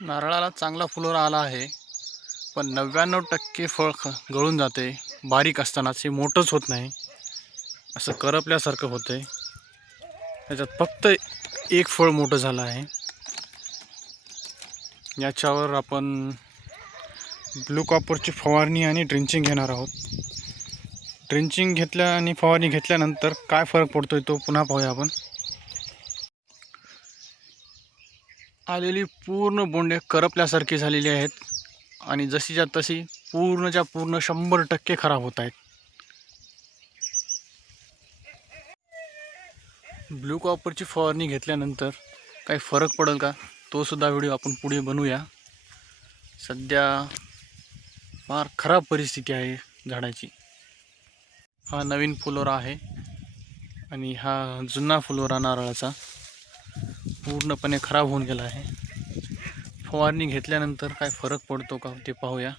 नारळाला चांगला फुलोरा आला आहे, पण 99% फळ गळून जाते. बारीक असतानाच हे मोठंच होत नाही, असं करपल्यासारखं होतंय. त्याच्यात फक्त एक फळ मोठं झालं आहे. याच्यावर आपण ब्लू कॉपरची फवारणी आणि ड्रिंचिंग घेणार आहोत. ड्रिंचिंग घेतल्या आणि फवारणी घेतल्यानंतर काय फरक पडतोय तो पुन्हा पाहूया आपण. आलेली पूर्ण बोंडे करपल्यासारखी झालेली आहेत आणि जशीच्या तशी पूर्णच्या पूर्ण 100% खराब होत आहेत. ब्लू कॉपरची फवारणी घेतल्यानंतर काही फरक पडेल का, तो सुद्धा व्हिडिओ आपण पुढे बनवूया. सध्या फार खराब परिस्थिती आहे झाडाची. हा नवीन फुलोरा आहे आणि हा जुना फुलोरा नारळाचा पूर्णपणे खराब होऊन गेला आहे. फवारणी घेतल्यानंतर काय फरक पडतो का ते पाहूया.